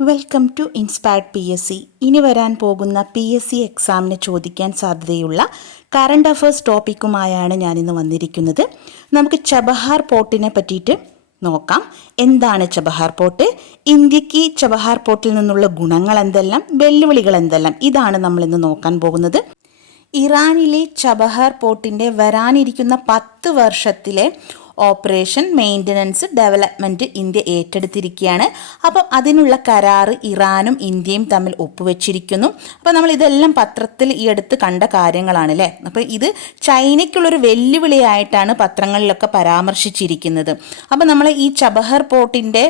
Welcome to inspired P S C ഇനി വരാൻ പോകുന്ന പി എസ് സി എക്സാമിന് ചോദിക്കാൻ സാധ്യതയുള്ള കറണ്ട് അഫയേഴ്സ് ടോപ്പിക്കുമായാണ് ഞാനിന്ന് വന്നിരിക്കുന്നത്. നമുക്ക് ചബഹാർ പോർട്ടിനെ പറ്റിയിട്ട് നോക്കാം. എന്താണ് ചബഹാർ പോർട്ട് ഇന്ത്യയ്ക്ക് ചബഹാർ പോർട്ടിൽ നിന്നുള്ള ഗുണങ്ങൾ എന്തെല്ലാം? വെല്ലുവിളികൾ എന്തെല്ലാം? ഇതാണ് നമ്മളിന്ന് നോക്കാൻ പോകുന്നത്. ഇറാനിലെ ചബഹാർ പോർട്ടിന്റെ വരാനിരിക്കുന്ന പത്ത് വർഷത്തിലെ ഓപ്പറേഷൻ മെയിന്റനൻസ് ഡെവലപ്മെന്റ് ഇന്ത്യ ഏറ്റെടുത്തിരിക്കുകയാണ്. അപ്പം അതിനുള്ള കരാറ് ഇറാനും ഇന്ത്യയും തമ്മിൽ ഒപ്പുവെച്ചിരിക്കുന്നു. അപ്പോൾ നമ്മൾ ഇതെല്ലാം പത്രത്തിൽ ഈ അടുത്ത് കണ്ട കാര്യങ്ങളാണ് അല്ലേ അപ്പോൾ ഇത് ചൈനയ്ക്കുള്ളൊരു വെല്ലുവിളിയായിട്ടാണ് പത്രങ്ങളിലൊക്കെ പരാമർശിച്ചിരിക്കുന്നത്. അപ്പം നമ്മൾ ഈ ചബഹർ പോർട്ടിന്റെ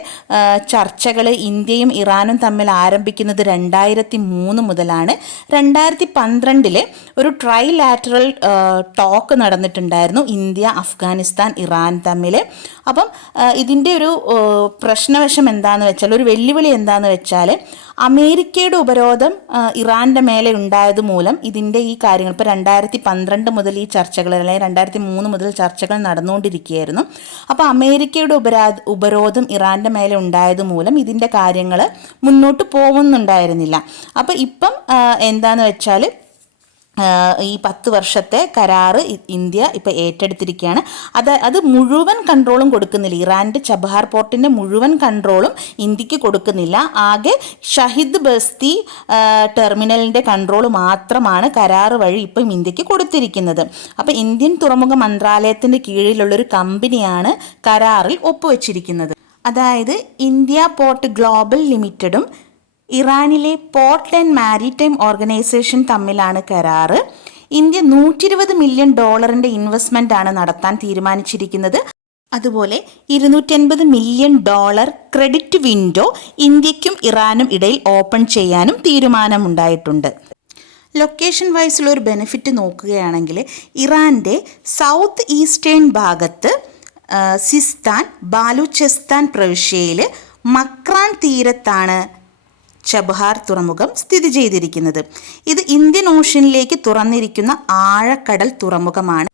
ചർച്ചകൾ ഇന്ത്യയും ഇറാനും തമ്മിൽ ആരംഭിക്കുന്നത് രണ്ടായിരത്തി മൂന്ന് മുതലാണ്. രണ്ടായിരത്തി പന്ത്രണ്ടിൽ ഒരു ട്രൈലാറ്ററൽ ടോക്ക് നടന്നിട്ടുണ്ടായിരുന്നു. ഇന്ത്യ അഫ്ഗാനിസ്ഥാൻ ഇറാൻ തമ്മിൽ അപ്പം ഇതിന്റെ ഒരു പ്രശ്നവശം എന്താണെന്ന് വെച്ചാൽ ഒരു വെല്ലുവിളി എന്താണെന്ന് വെച്ചാൽ അമേരിക്കയുടെ ഉപരോധം ഇറാന്റെ മേലെ ഉണ്ടായത് മൂലം ഇതിന്റെ ഈ കാര്യങ്ങൾ ഇപ്പോൾ രണ്ടായിരത്തി പന്ത്രണ്ട് മുതൽ ഈ ചർച്ചകൾ അല്ലെങ്കിൽ രണ്ടായിരത്തി മൂന്ന് മുതൽ ചർച്ചകൾ നടന്നുകൊണ്ടിരിക്കുകയായിരുന്നു. അപ്പോൾ അമേരിക്കയുടെ ഉപരാ ഉപരോധം ഇറാന്റെ മേലെ ഉണ്ടായത് മൂലം ഇതിന്റെ കാര്യങ്ങൾ മുന്നോട്ട് പോകുന്നുണ്ടായിരുന്നില്ല അപ്പോൾ ഇപ്പം എന്താണെന്ന് വെച്ചാൽ ഈ പത്ത് വർഷത്തെ കരാറ് ഇന്ത്യ ഇപ്പോൾ ഏറ്റെടുത്തിരിക്കുകയാണ് അത് അത് മുഴുവൻ കൺട്രോളും കൊടുക്കുന്നില്ല. ഇറാന്റെ ചബഹാർ പോർട്ടിന്റെ മുഴുവൻ കൺട്രോളും ഇന്ത്യയ്ക്ക് കൊടുക്കുന്നില്ല. ആകെ ഷഹിദ് ബസ്തി ടെർമിനലിന്റെ കൺട്രോൾ മാത്രമാണ് കരാറ് വഴി ഇപ്പം ഇന്ത്യയ്ക്ക് കൊടുത്തിരിക്കുന്നത്. അപ്പോൾ ഇന്ത്യൻ തുറമുഖ മന്ത്രാലയത്തിന്റെ കീഴിലുള്ളൊരു കമ്പനിയാണ് കരാറിൽ ഒപ്പുവെച്ചിരിക്കുന്നത്. അതായത് ഇന്ത്യ പോർട്ട് ഗ്ലോബൽ ലിമിറ്റഡും ഇറാനിലെ പോർട്ട് ആൻഡ് മാരിടൈം ഓർഗനൈസേഷൻ തമ്മിലാണ് കരാറ്. ഇന്ത്യ നൂറ്റി ഇരുപത് മില്യൺ ഡോളറിന്റെ ഇൻവെസ്റ്റ്മെന്റ് ആണ് നടത്താൻ തീരുമാനിച്ചിരിക്കുന്നത്. അതുപോലെ ഇരുന്നൂറ്റൻപത് മില്യൺ ഡോളർ ക്രെഡിറ്റ് വിൻഡോ ഇന്ത്യക്കും ഇറാനും ഇടയിൽ ഓപ്പൺ ചെയ്യാനും തീരുമാനമുണ്ടായിട്ടുണ്ട്. ലൊക്കേഷൻ വൈസുള്ള ഒരു ബെനിഫിറ്റ് നോക്കുകയാണെങ്കിൽ ഇറാന്റെ സൗത്ത് ഈസ്റ്റേൺ ഭാഗത്ത് സിസ്താൻ ബാലുചെസ്താൻ പ്രവിശ്യയിൽ മക്രാൻ തീരത്താണ് ചബഹാർ തുറമുഖം സ്ഥിതി ചെയ്തിരിക്കുന്നത്. ഇത് ഇന്ത്യൻ ഓഷ്യനിലേക്ക് തുറന്നിരിക്കുന്ന ആഴക്കടൽ തുറമുഖമാണ്.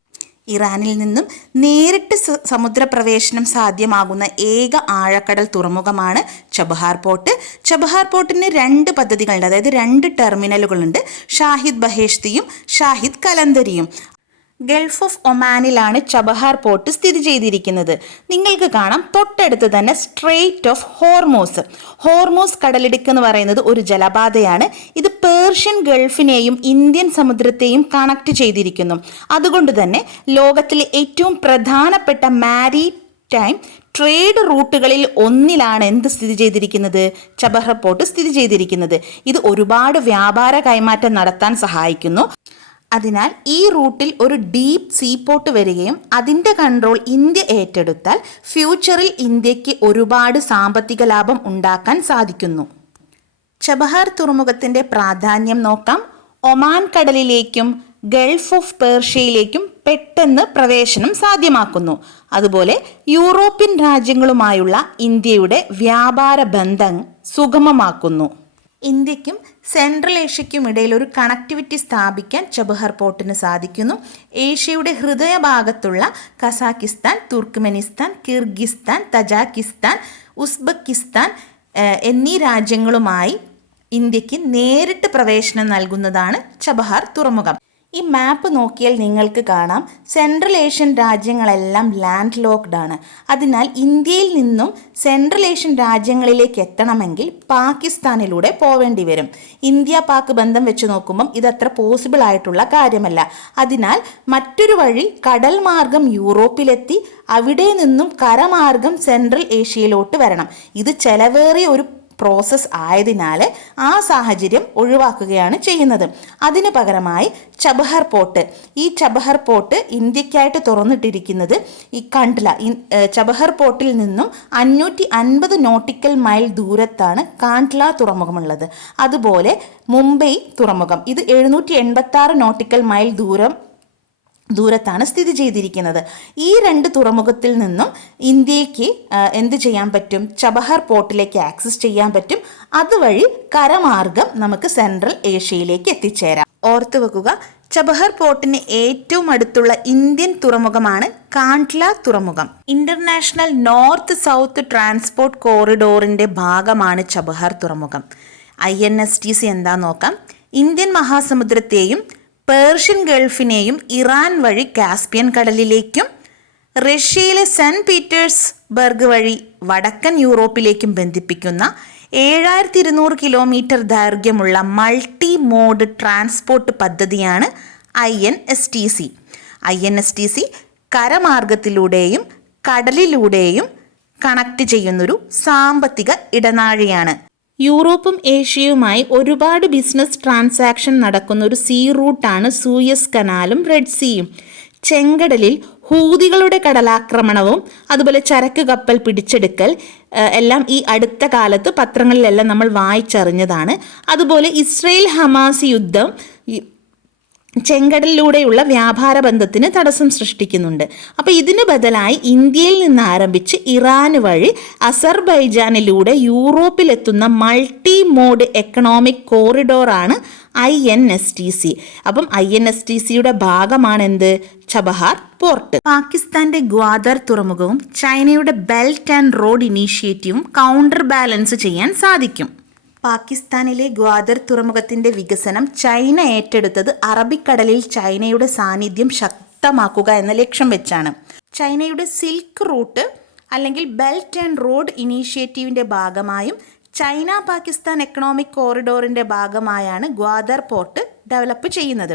ഇറാനിൽ നിന്നും നേരിട്ട് സമുദ്രപ്രവേശനം സാധ്യമാകുന്ന ഏക ആഴക്കടൽ തുറമുഖമാണ് ചബഹാർ പോർട്ട്. ചബഹാർ പോർട്ടിന് രണ്ട് പദ്ധതികളുണ്ട്. അതായത് രണ്ട് ടെർമിനലുകളുണ്ട്. ഷാഹിദ് ബഹേഷ്തിയും ഷാഹിദ് കലന്തരിയും. ഗൾഫ് ഓഫ് ഒമാനിലാണ് ചബഹാർ പോർട്ട് സ്ഥിതി ചെയ്തിരിക്കുന്നത്. നിങ്ങൾക്ക് കാണാം തൊട്ടടുത്ത് തന്നെ സ്ട്രെയിറ്റ് ഓഫ് ഹോർമോസ് ഹോർമോസ് കടലിടുക്ക് എന്ന് പറയുന്നത് ഒരു ജലപാതയാണ്. ഇത് പേർഷ്യൻ ഗൾഫിനെയും ഇന്ത്യൻ സമുദ്രത്തെയും കണക്ട് ചെയ്തിരിക്കുന്നു. അതുകൊണ്ട് തന്നെ ലോകത്തിലെ ഏറ്റവും പ്രധാനപ്പെട്ട മാരി ടൈം ട്രേഡ് റൂട്ടുകളിൽ ഒന്നിലാണ് എന്ത് സ്ഥിതി ചെയ്തിരിക്കുന്നത്? ചബഹർ പോർട്ട് സ്ഥിതി ചെയ്തിരിക്കുന്നത്. ഇത് ഒരുപാട് വ്യാപാര കൈമാറ്റം നടത്താൻ സഹായിക്കുന്നു. അതിനാൽ ഈ റൂട്ടിൽ ഒരു ഡീപ്പ് സീപോർട്ട് വരികയും അതിന്റെ കൺട്രോൾ ഇന്ത്യ ഏറ്റെടുത്താൽ ഫ്യൂച്ചറിൽ ഇന്ത്യയ്ക്ക് ഒരുപാട് സാമ്പത്തിക ലാഭം ഉണ്ടാക്കാൻ സാധിക്കുന്നു. ചബഹാർ തുറമുഖത്തിന്റെ പ്രാധാന്യം നോക്കാം. ഒമാൻ കടലിലേക്കും ഗൾഫ് ഓഫ് പേർഷ്യയിലേക്കും പെട്ടെന്ന് പ്രവേശനം സാധ്യമാക്കുന്നു. അതുപോലെ യൂറോപ്യൻ രാജ്യങ്ങളുമായുള്ള ഇന്ത്യയുടെ വ്യാപാര ബന്ധം സുഗമമാക്കുന്നു. ഇന്ത്യക്കും സെൻട്രൽ ഏഷ്യയ്ക്കും ഇടയിൽ ഒരു കണക്ടിവിറ്റി സ്ഥാപിക്കാൻ ചബഹർ പോർട്ടിന് സാധിക്കുന്നു. ഏഷ്യയുടെ ഹൃദയഭാഗത്തുള്ള Kazakhstan Turkmenistan Kyrgyzstan Tajikistan Uzbekistan എന്നീ രാജ്യങ്ങളുമായി ഇന്ത്യയ്ക്ക് നേരിട്ട് പ്രവേശനം നൽകുന്നതാണ് ചബഹാർ തുറമുഖം. ഈ മാപ്പ് നോക്കിയാൽ നിങ്ങൾക്ക് കാണാം. സെൻട്രൽ ഏഷ്യൻ രാജ്യങ്ങളെല്ലാം ലാൻഡ് ലോക്ക്ഡ് ആണ്. അതിനാൽ ഇന്ത്യയിൽ നിന്നും സെൻട്രൽ ഏഷ്യൻ രാജ്യങ്ങളിലേക്ക് എത്തണമെങ്കിൽ പാകിസ്ഥാനിലൂടെ പോവേണ്ടി വരും. ഇന്ത്യ പാക് ബന്ധം വെച്ച് നോക്കുമ്പം ഇതത്ര പോസിബിൾ ആയിട്ടുള്ള കാര്യമല്ല. അതിനാൽ മറ്റൊരു വഴി കടൽ മാർഗം യൂറോപ്പിലെത്തി അവിടെ നിന്നും കരമാർഗം സെൻട്രൽ ഏഷ്യയിലോട്ട് വരണം. ഇത് ചെലവേറിയ ഒരു പ്രോസസ്സ് ആയതിനാൽ ആ സാഹചര്യം ഒഴിവാക്കുകയാണ് ചെയ്യുന്നത്. അതിന് പകരമായി ചബഹർ പോർട്ട്. ഈ ചബഹർ പോർട്ട് ഇന്ത്യക്കായിട്ട് തുറന്നിട്ടിരിക്കുന്നത് ഈ കണ്ട്ല ചബഹർ പോർട്ടിൽ നിന്നും അഞ്ഞൂറ്റി അൻപത് നോട്ടിക്കൽ മൈൽ ദൂരത്താണ് കാണ്ട്ല തുറമുഖമുള്ളത്. അതുപോലെ മുംബൈ തുറമുഖം. ഇത് എഴുന്നൂറ്റി എൺപത്തി നോട്ടിക്കൽ മൈൽ ദൂരം ദൂരത്താണ് സ്ഥിതി ചെയ്തിരിക്കുന്നത്. ഈ രണ്ട് തുറമുഖത്തിൽ നിന്നും ഇന്ത്യയ്ക്ക് എന്ത് ചെയ്യാൻ പറ്റും? ചബഹർ പോർട്ടിലേക്ക് ആക്സസ് ചെയ്യാൻ പറ്റും. അതുവഴി കരമാർഗം നമുക്ക് സെൻട്രൽ ഏഷ്യയിലേക്ക് എത്തിച്ചേരാം. ഓർത്തു വെക്കുക ചബഹർ പോർട്ടിന് ഏറ്റവും അടുത്തുള്ള ഇന്ത്യൻ തുറമുഖമാണ് കാണ്ട്ല തുറമുഖം. ഇന്റർനാഷണൽ നോർത്ത് സൗത്ത് ട്രാൻസ്പോർട്ട് കോറിഡോറിന്റെ ഭാഗമാണ് ചബഹർ തുറമുഖം. I N S T C എന്താ നോക്കാം? ഇന്ത്യൻ മഹാസമുദ്രത്തെയും പേർഷ്യൻ ഗൾഫിനെയും ഇറാൻ വഴി കാസ്പിയൻ കടലിലേക്കും റഷ്യയിലെ സെന്റ് പീറ്റേഴ്സ്ബർഗ് വഴി വടക്കൻ യൂറോപ്പിലേക്കും ബന്ധിപ്പിക്കുന്ന ഏഴായിരത്തി ഇരുന്നൂറ് കിലോമീറ്റർ ദൈർഘ്യമുള്ള മൾട്ടി മോഡ് ട്രാൻസ്പോർട്ട് പദ്ധതിയാണ് I N S T C. I N S T C കരമാർഗത്തിലൂടെയും കടലിലൂടെയും കണക്ട് ചെയ്യുന്നൊരു സാമ്പത്തിക ഇടനാഴിയാണ്. യൂറോപ്പും ഏഷ്യയുമായി ഒരുപാട് ബിസിനസ് ട്രാൻസാക്ഷൻ നടക്കുന്ന ഒരു സീ റൂട്ടാണ് സൂയസ് കനാലും റെഡ് സീയും. ചെങ്കടലിൽ ഹൂതികളുടെ കടലാക്രമണവും അതുപോലെ ചരക്ക് കപ്പൽ പിടിച്ചെടുക്കൽ എല്ലാം ഈ അടുത്ത കാലത്ത് പത്രങ്ങളിലെല്ലാം നമ്മൾ വായിച്ചറിഞ്ഞതാണ്. അതുപോലെ ഇസ്രയേൽ ഹമാസ് യുദ്ധം ചെങ്കടലിലൂടെയുള്ള വ്യാപാര ബന്ധത്തിന് തടസ്സം സൃഷ്ടിക്കുന്നുണ്ട്. അപ്പോൾ ഇതിന് ബദലായി ഇന്ത്യയിൽ നിന്ന് ആരംഭിച്ച് ഇറാൻ വഴി അസർബൈജാനിലൂടെ യൂറോപ്പിലെത്തുന്ന multi mode economic കോറിഡോറാണ് I N S T C. അപ്പം ഐ എൻ എസ് ടി സിയുടെ ഭാഗമാണ് എന്ത് ചബഹാർ പോർട്ട്. പാകിസ്ഥാന്റെ ഗ്വാദർ തുറമുഖവും ചൈനയുടെ ബെൽറ്റ് ആൻഡ് റോഡ് ഇനീഷ്യേറ്റീവും കൗണ്ടർ ബാലൻസ് ചെയ്യാൻ സാധിക്കും. പാകിസ്ഥാനിലെ ഗ്വാദർ തുറമുഖത്തിന്റെ വികസനം ചൈന ഏറ്റെടുത്തത് അറബിക്കടലിൽ ചൈനയുടെ സാന്നിധ്യം ശക്തമാക്കുക എന്ന ലക്ഷ്യം വെച്ചാണ്. ചൈനയുടെ സിൽക്ക് റൂട്ട് അല്ലെങ്കിൽ ബെൽറ്റ് ആൻഡ് റോഡ് ഇനീഷ്യേറ്റീവിന്റെ ഭാഗമായും ചൈന പാകിസ്ഥാൻ എക്കണോമിക് കോറിഡോറിന്റെ ഭാഗമായാണ് ഗ്വാദർ പോർട്ട് ഡെവലപ്പ് ചെയ്യുന്നത്.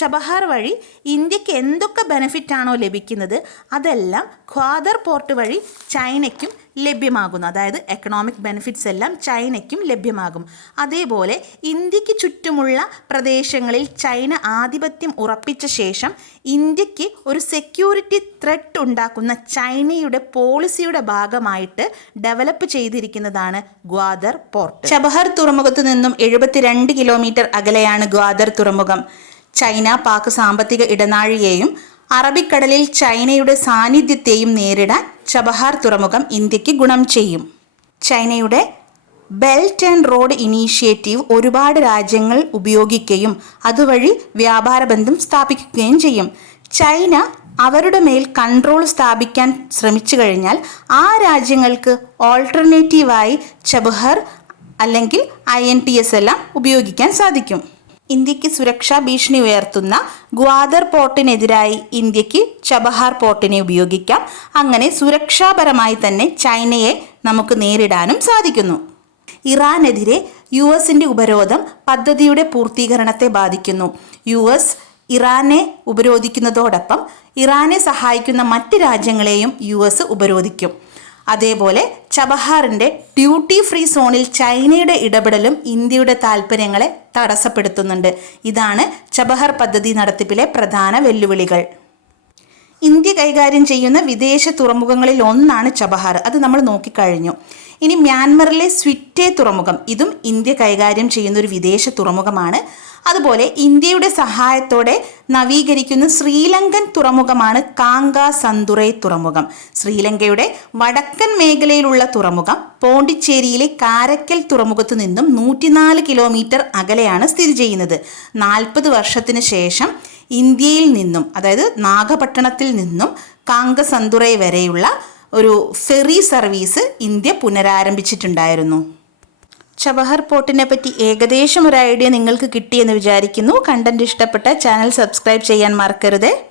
ചബഹാർ വഴി ഇന്ത്യയ്ക്ക് എന്തൊക്കെ ബെനിഫിറ്റ് ആണോ ലഭിക്കുന്നത് അതെല്ലാം ഖ്വാദർ പോർട്ട് വഴി ചൈനയ്ക്കും ലഭ്യമാകുന്നു. അതായത് എക്കണോമിക് ബെനിഫിറ്റ്സ് എല്ലാം ചൈനയ്ക്കും ലഭ്യമാകും. അതേപോലെ ഇന്ത്യയ്ക്ക് ചുറ്റുമുള്ള പ്രദേശങ്ങളിൽ ചൈന ആധിപത്യം ഉറപ്പിച്ച ശേഷം ഇന്ത്യയ്ക്ക് ഒരു സെക്യൂരിറ്റി ത്രെട്ട് ഉണ്ടാക്കുന്ന ചൈനയുടെ പോളിസിയുടെ ഭാഗമായിട്ട് ഡെവലപ്പ് ചെയ്തിരിക്കുന്നതാണ് ഗ്വാദർ പോർട്ട് ചബഹർ തുറമുഖത്തു നിന്നും എഴുപത്തിരണ്ട് കിലോമീറ്റർ അകലെയാണ് ഗ്വാദർ തുറമുഖം. ചൈന പാക് സാമ്പത്തിക ഇടനാഴിയെയും അറബിക്കടലിൽ ചൈനയുടെ സാന്നിധ്യത്തെയും നേരിടാൻ ചബഹാർ തുറമുഖം ഇന്ത്യയ്ക്ക് ഗുണം ചെയ്യും. ചൈനയുടെ ബെൽറ്റ് ആൻഡ് റോഡ് ഇനീഷ്യേറ്റീവ് ഒരുപാട് രാജ്യങ്ങൾ ഉപയോഗിക്കുകയും അതുവഴി വ്യാപാര ബന്ധം സ്ഥാപിക്കുകയും ചെയ്യും. ചൈന അവരുടെ മേൽ കൺട്രോൾ സ്ഥാപിക്കാൻ ശ്രമിച്ചു കഴിഞ്ഞാൽ ആ രാജ്യങ്ങൾക്ക് ഓൾട്ടർനേറ്റീവായി ചബഹർ അല്ലെങ്കിൽ ഐ എൻ ടി എസ് എല്ലാം ഉപയോഗിക്കാൻ സാധിക്കും. ഇന്ത്യയ്ക്ക് സുരക്ഷാ ഭീഷണി ഉയർത്തുന്ന ഗ്വാദർ പോർട്ടിനെതിരായി ഇന്ത്യയ്ക്ക് ചബഹാർ പോർട്ടിനെ ഉപയോഗിക്കാം. അങ്ങനെ സുരക്ഷാപരമായി തന്നെ ചൈനയെ നമുക്ക് നേരിടാനും സാധിക്കുന്നു. ഇറാനെതിരെ യു എസിന്റെ ഉപരോധം പദ്ധതിയുടെ പൂർത്തീകരണത്തെ ബാധിക്കുന്നു. യു എസ് ഇറാനെ ഉപരോധിക്കുന്നതോടൊപ്പം ഇറാനെ സഹായിക്കുന്ന മറ്റ് രാജ്യങ്ങളെയും യു എസ് ഉപരോധിക്കും. അതേപോലെ ചബഹാറിന്റെ ഡ്യൂട്ടി ഫ്രീ സോണിൽ ചൈനയുടെ ഇടപെടലും ഇന്ത്യയുടെ താൽപ്പര്യങ്ങളെ തടസ്സപ്പെടുത്തുന്നുണ്ട്. ഇതാണ് ചബഹർ പദ്ധതി നടത്തിപ്പിലെ പ്രധാന വെല്ലുവിളികൾ. ഇന്ത്യ കൈകാര്യം ചെയ്യുന്ന വിദേശ തുറമുഖങ്ങളിൽ ഒന്നാണ് ചബഹാർ. അത് നമ്മൾ നോക്കിക്കഴിഞ്ഞു. ഇനി മ്യാൻമറിലെ സ്വിറ്റെ തുറമുഖം. ഇതും ഇന്ത്യ കൈകാര്യം ചെയ്യുന്ന ഒരു വിദേശ തുറമുഖമാണ്. അതുപോലെ ഇന്ത്യയുടെ സഹായത്തോടെ നവീകരിക്കുന്ന ശ്രീലങ്കൻ തുറമുഖമാണ് കാങ്ക സന്തുറൈ തുറമുഖം. ശ്രീലങ്കയുടെ വടക്കൻ മേഖലയിലുള്ള തുറമുഖം പോണ്ടിച്ചേരിയിലെ കാരക്കൽ തുറമുഖത്തു നിന്നും നൂറ്റിനാല് കിലോമീറ്റർ അകലെയാണ് സ്ഥിതി ചെയ്യുന്നത്. നാൽപ്പത് വർഷത്തിന് ശേഷം ഇന്ത്യയിൽ നിന്നും അതായത് നാഗപട്ടണത്തിൽ നിന്നും കാങ്കസന്തുറൈ വരെയുള്ള ഒരു ഫെറി സർവീസ് ഇന്ത്യ പുനരാരംഭിച്ചിട്ടുണ്ടായിരുന്നു. ചബഹർ പോർട്ടിനെ പറ്റി ഏകദേശം ഒരു ഐഡിയ നിങ്ങൾക്ക് കിട്ടിയെന്ന് വിചാരിക്കുന്നു. കണ്ടന്റ് ഇഷ്ടപ്പെട്ട ചാനൽ സബ്സ്ക്രൈബ് ചെയ്യാൻ മറക്കരുത്.